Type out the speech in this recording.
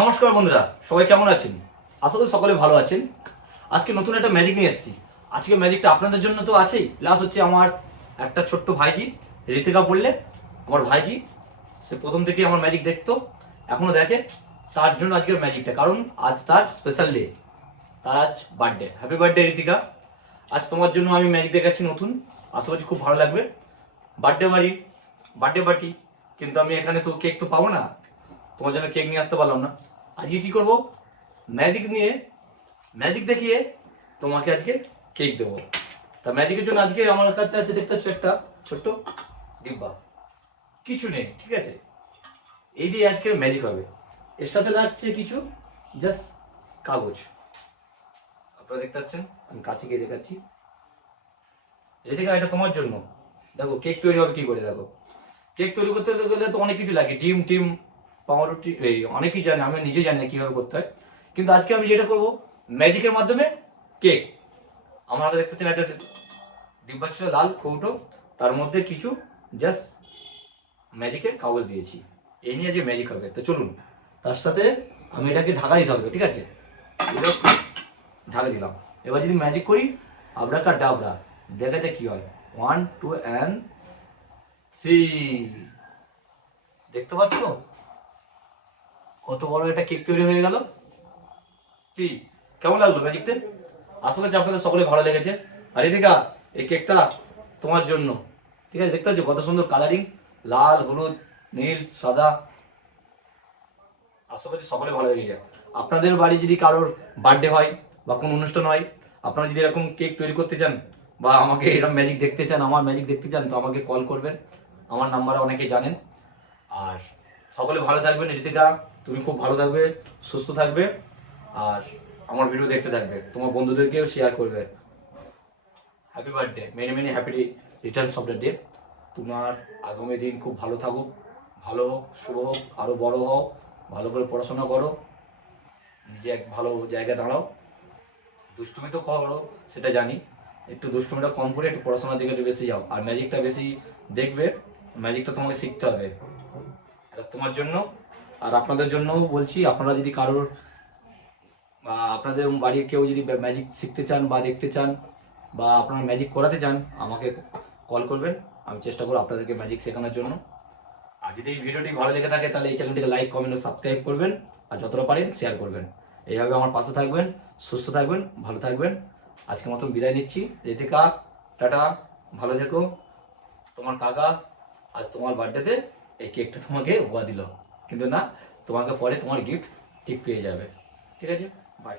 নমস্কার বন্ধুরা, সবাই কেমন আছেন? আশা করি সকলে ভালো আছেন। আজকে নতুন একটা ম্যাজিক নিয়ে এসেছি। আজকে ম্যাজিকটা আপনাদের জন্য তো আছেই, প্লাস হচ্ছে আমার একটা ছোট্ট ভাইজি ঋতিকা বললে, আমার ভাইজি, সে প্রথম থেকে আমার ম্যাজিক দেখতো, এখনো দেখে। তার জন্য আজকের ম্যাজিকটা, কারণ আজ তার স্পেশাল ডে, তার আজ বার্থডে। Happy birthday Ritika. আজ তোমার জন্য আমি ম্যাজিক দেখাচ্ছি নতুন, আশা করছি খুব ভালো লাগবে। বার্থডে বাড়ি, বার্থডে পার্টি, কিন্তু আমি এখানে তো কেক তো পাবো না, তোমার জন্য কেক নিয়ে আসতে পারলাম না। আজকে কি করব, ম্যাজিক নিয়ে, ম্যাজিক দেখিয়ে তোমাকে আজকে কেক দেবো। তা ম্যাজিকের জন্য আজকে আমার কাছে আছে, দেখতে পাচ্ছ, একটা ছোট্ট ডিব্বা, কিছু নেই, ঠিক আছে? এই দিয়ে আজকে ম্যাজিক হবে। এর সাথে লাগছে কিছু জাস্ট কাগজ, আপনারা দেখতে পাচ্ছেন, আমি কাছে গিয়ে দেখাচ্ছি। রেতিকা, এটা তোমার জন্য। দেখো কেক তৈরি হবে কি করে, দেখো। কেক তৈরি করতে গেলে তো অনেক কিছু লাগে, ডিম টিম, পাউরুটি, এই অনেক কিছু জানি, আমি নিজে জানি না কিভাবে করতে হয়। কিন্তু আজকে আমি যেটা করব, ম্যাজিকের মাধ্যমে কেক। আমার হাতে দেখতে পাচ্ছেন একটা ডিব্বা ছিল, লাল কৌটো, তার মধ্যে কিছু জাস্ট ম্যাজিকের কাগজ দিয়েছি। এই নিয়ে যে ম্যাজিক হবে, তো চলুন। তার সাথে আমি এটাকে ঢাকা দিতে হবে, ঠিক আছে? এটা ঢাকা দিলাম। এবার যদি ম্যাজিক করি, আবড়াকা ডাবড়া, দেখা যাক কি হয়। 1 2 and 3, দেখতে পাচ্ছ কত বড় একটা কেক তৈরি হয়ে গেল। কি, কেমন লাগলো ম্যাজিকটা? আশা করছি আপনাদের সকলে ভালো লেগেছে। আর এদিকা, এই কেকটা তোমার জন্য, ঠিক আছে? দেখতে পাচ্ছ কত সুন্দর কালারিং, লাল, হলুদ, নীল, সাদা। আশা করছি সকলে ভালো লেগেছে। আপনাদের বাড়ি যদি কারোর বার্থডে হয় বা কোনো অনুষ্ঠান হয়, আপনারা যদি এরকম কেক তৈরি করতে চান বা আমাকে এরকম ম্যাজিক দেখতে চান, আমার ম্যাজিক দেখতে চান, তো আমাকে কল করবেন। আমার নাম্বারে অনেকেই জানেন। আর সকলে ভালো থাকবেন। ঋতিকা, তুমি খুব ভালো থাকবে, সুস্থ থাকবে, আর আমার ভিডিও দেখতে থাকবে, তোমার বন্ধুদেরকেও শেয়ার করবে। Happy birthday, many many happy Returns of the day. তোমার আগামী দিন খুব ভালো থাকুক, ভালো হোক, শুভ হোক, আরও বড় হও, ভালো করে পড়াশোনা করো, নিজে এক ভালো জায়গায় দাঁড়াও। দুষ্টুমি তো করো, সেটা জানি, একটু দুষ্টুমিটা কম করে একটু পড়াশোনার দিকে একটু বেশি যাও, আর ম্যাজিকটা বেশি দেখবে। ম্যাজিকটা তোমাকে শিখতে হবে, এটা তোমার জন্য। আর আপনাদের জন্যও বলছি, আপনারা যদি কারোর বা আপনাদের বাড়ির কেউ যদি ম্যাজিক শিখতে চান বা দেখতে চান বা আপনারা ম্যাজিক করাতে চান, আমাকে কল করবেন, আমি চেষ্টা করব আপনাদেরকে ম্যাজিক শেখানোর জন্য। আর যদি এই ভিডিওটি ভালো লেগে থাকে, তাহলে এই চ্যানেলটিকে লাইক, কমেন্ট ও সাবস্ক্রাইব করবেন, আর যতটা পারেন শেয়ার করবেন। এইভাবে আমার পাশে থাকবেন, সুস্থ থাকবেন, ভালো থাকবেন। আজকের মতন বিদায় নিচ্ছি। ঋতিকা, টাটা, ভালো থেকো। তোমার কাকা আজ তোমার বার্থডেতে এই কেকটা তোমাকে উপহার দিল, কিন্তু না, তোমাকে পরে তোমার গিফট ঠিক পেয়ে যাবে, ঠিক আছে? বাই।